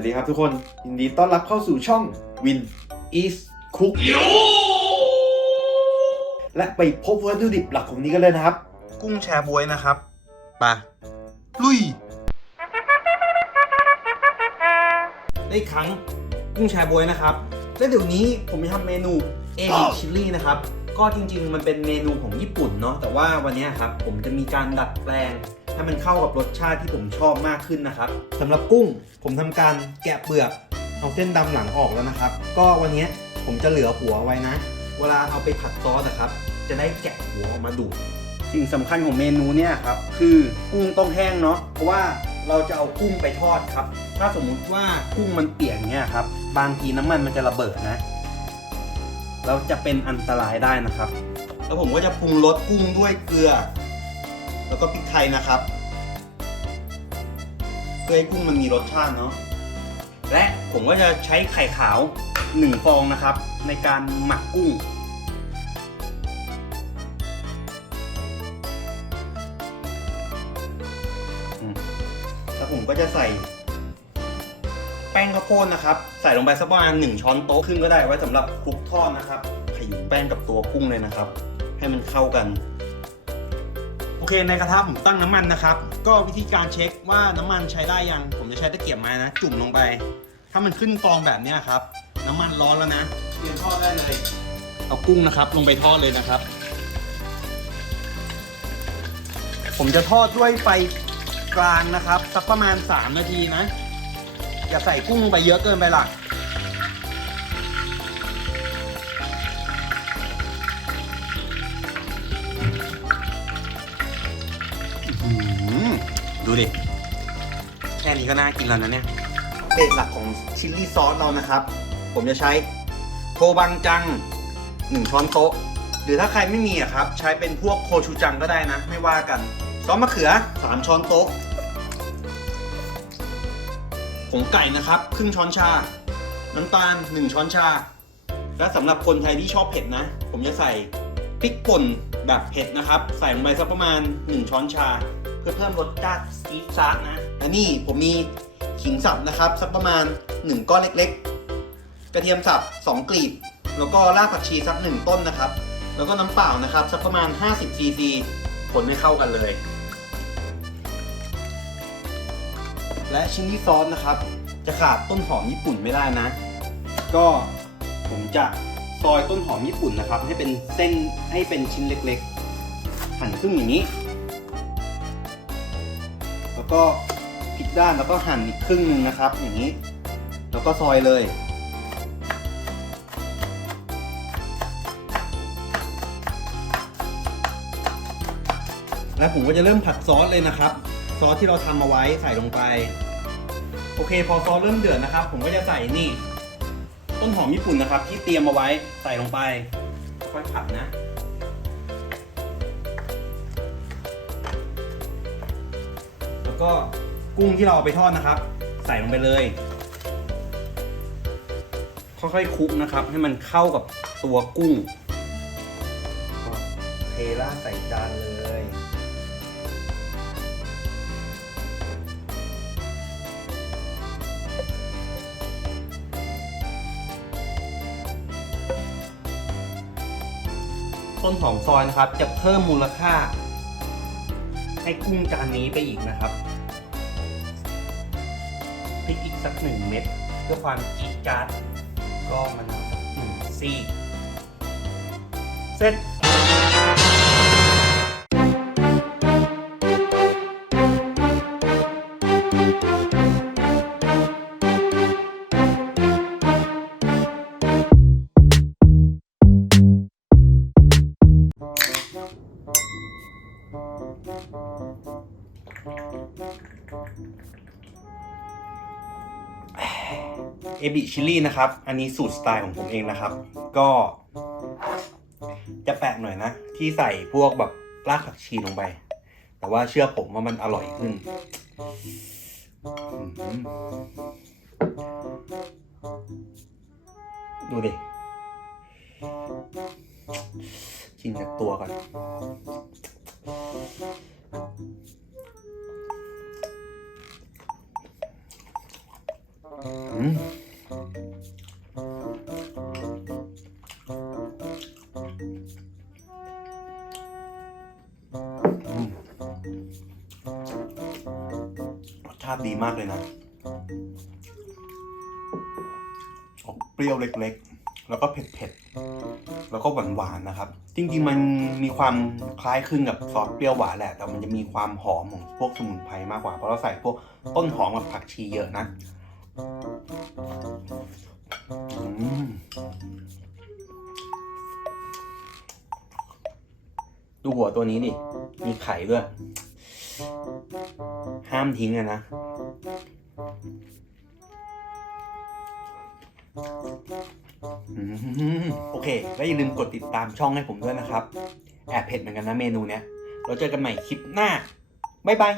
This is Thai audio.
วัสดีครับทุกคนยินดีต้อนรับเข้าสู่ช่อง Win is Cook และไปพบวัตถุดิบหลักของนี้กันเลยนะครับ กุ้งแชบวยนะครับปะลุย ได้ครั้งกุ้งแชบวยนะครับ และเดี๋ยวนี้ผมจะทำเมนูเอริชิลี่นะครับ ก็จริงๆ มันเป็นเมนูของญี่ปุ่นเนาะแต่ว่าวันนี้ครับผมจะมีการดัดแปลง ให้มันเข้ากับรสชาติที่ผมชอบมากขึ้นนะครับสำหรับกุ้งผมทำการแกะเปลือกเอาเส้นดำหลังออกแล้วนะครับ ก็วันนี้ผมจะเหลือหัวไว้นะ เวลาเอาไปผัดซอสนะครับ จะได้แกะหัวออกมาดูดสิ่งสำคัญของเมนูเนี่ยครับคือกุ้งต้องแห้งเนาะเพราะว่าเราจะเอากุ้งไปทอดครับ ถ้าสมมุติว่ากุ้งมันเปียกเนี่ยครับบางทีน้ำมันมันจะระเบิดนะแล้วจะเป็นอันตรายได้นะครับ แล้วผมก็จะปรุงรสกุ้งด้วยเกลือ แล้วก็พริกไทยนะครับ เพื่อให้กุ้งมันมีรสชาติเนาะและผมก็จะใช้ไข่ขาวหนึ่งฟองนะครับ ในการหมักกุ้ง แล้วผมก็จะใส่ แป้งข้าวโพดนะครับ ใส่ลงไปสักประมาณหนึ่งช้อนโต๊ะครึ่งก็ได้ไว้สำหรับคลุกทอดนะครับขยุมแป้งกับตัวกุ้งเลยนะครับ ให้มันเข้ากัน เคในกระทะผมตั้งน้ำมันนะครับ ก็วิธีการเช็คว่าน้ำมันใช้ได้ยัง ผมจะใช้ตะเกียบไม้นะ จุ่มลงไป ถ้ามันขึ้นฟองแบบนี้ครับ น้ำมันร้อนแล้วนะเตรียมทอดได้เลย เอากุ้งนะครับ ลงไปทอดเลยนะครับ ผมจะทอดด้วยไฟกลางนะครับ สักประมาณ 3 นาทีนะ อย่าใส่กุ้งลงไปเยอะเกินไปหลัก ดูดิ แค่นี้ก็น่ากินแล้วนะเนี่ย เบสหลักของชิลลี่ซอสเรานะครับ ผมจะใช้โทบังจัง 1 ช้อนโต๊ะ หรือถ้าใครไม่มีอะครับ ใช้เป็นพวกโคชูจังก็ได้นะ ไม่ว่ากัน ซอสมะเขือ 3 ช้อนโต๊ะผงไก่นะครับครึ่งช้อนชา น้ำตาล 1 ช้อนชา และสำหรับคนไทยที่ชอบเผ็ดนะ ผมจะใส่พริกป่นแบบเผ็ดนะครับ ใส่ลงไปสักประมาณ 1 ช้อนชา เพื่อเพิ่มรสชาติซีดซาร์นะและนี่ผมมีขิงสับนะครับสักประมาณ 1 ก้อนเล็กๆ กระเทียมสับ2กลีบ แล้วก็รากผักชีสัก1ต้นนะครับ แล้วก็น้ำเปล่านะครับสักประมาณ 50ซีซีคนให้เข้ากันเลย และชิลลี่ซอสนะครับ จะขาดต้นหอมญี่ปุ่นไม่ได้นะ ก็ผมจะซอยต้นหอมญี่ปุ่นนะครับ ให้เป็นเส้นให้เป็นชิ้นเล็กๆหั่นครึ่งอย่างนี้แล้ว ก็พลิกด้านแล้วก็หั่นอีกครึ่งหนึ่งนะครับ อย่างนี้ แล้วก็ซอยเลย แล้วผมก็จะเริ่มผัดซอสเลยนะครับ ซอสที่เราทำเอาไว้ใส่ลงไป โอเค พอซอสเริ่มเดือดนะครับ ผมก็จะใส่นี่ ต้นหอมญี่ปุ่นนะครับ ที่เตรียมเอาไว้ใส่ลงไป ค่อยผัดนะ ก็กุ้งที่เราเอาไปทอดนะครับ ใส่ลงไปเลย ค่อยๆคลุกนะครับ ให้มันเข้ากับตัวกุ้งเทราดใส่จานเลยต้นหอมซอยนะครับ จะเพิ่มมูลค่า ให้กุ้งจานนี้ไปอีกนะครับพริกอีกสักหนึ่งเม็ดเพื่อความจี๊ดจ๊าดก็มะนาวหนึ่งซี่เสร็จ เอบิชิลี่นะครับ อันนี้สูตรสไตล์ของผมเองนะครับ ก็ จะแปลกหน่อยนะ ที่ใส่พวกแบบรากผักชีลงไป แต่ว่าเชื่อผมว่ามันอร่อยขึ้น ดูดิกินจากตัวก่อน ชาติดีมากเลยนะ ออกเปรี้ยวเล็กๆ แล้วก็เผ็ดๆ แล้วก็หวานๆนะครับ จริงๆ มันมีความคล้ายคลึงกับซอสเปรี้ยวหวานแหละ แต่มันจะมีความหอมของพวกสมุนไพรมากกว่า เพราะเราใส่พวกต้นหอมกับผักชีเยอะนะดูหัวตัวนี้ดิ มีไข่ด้วย ห้ามทิ้งอะนะ โอเค แล้วอย่าลืมกดติดตามช่องให้ผมด้วยนะครับ แอบเผ็ดเหมือนกันนะเมนูเนี้ย เราเจอกันใหม่คลิปหน้า บ๊ายบาย